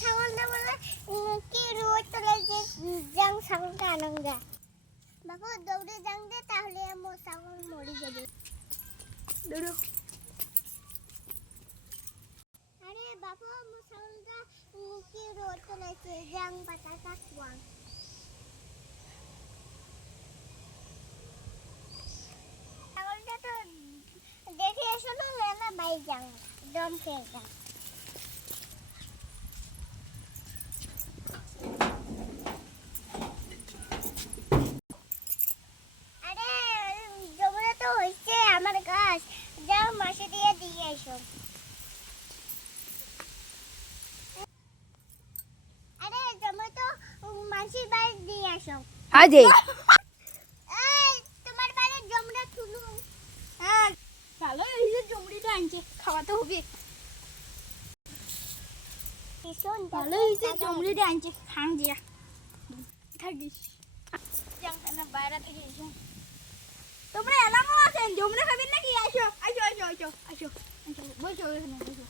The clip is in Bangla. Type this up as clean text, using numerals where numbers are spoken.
ছাগলটা বলে কি রোদ তোলে যে যাং ছাগলটা আনঙ্গা বাবা দৌড়ে যাং দে তাহলে আমার ছাগল মরে যাবে দৌড়ো আরে বাবা আমার ছাগলটা কি রোদ তোলে যাং পাতা কাটওয়াং ছাগলটা তো দেখে এসো না না বাই যাং দম খেয়ে যাং আমার গাছ যাও মাসে দিয়ে এসো আরে জমা তো মাসির বাড়ি দিয়ে এসো আজে এই তোমার বাড়ির জমরা তুলু হ্যাঁ ভালো এই যে জমড়িটা আনছে খাওয়াতে হবে ভীষণ ভালো এই যে জমড়িটা আনছে খান দিয়া থাকিস জানা না বাইরে থেকে এসো তোমরা এলামও আছেন জমড়া খাবেন নাকি আসো আসো আসো আসো আসো আসো বসো এখানে বসো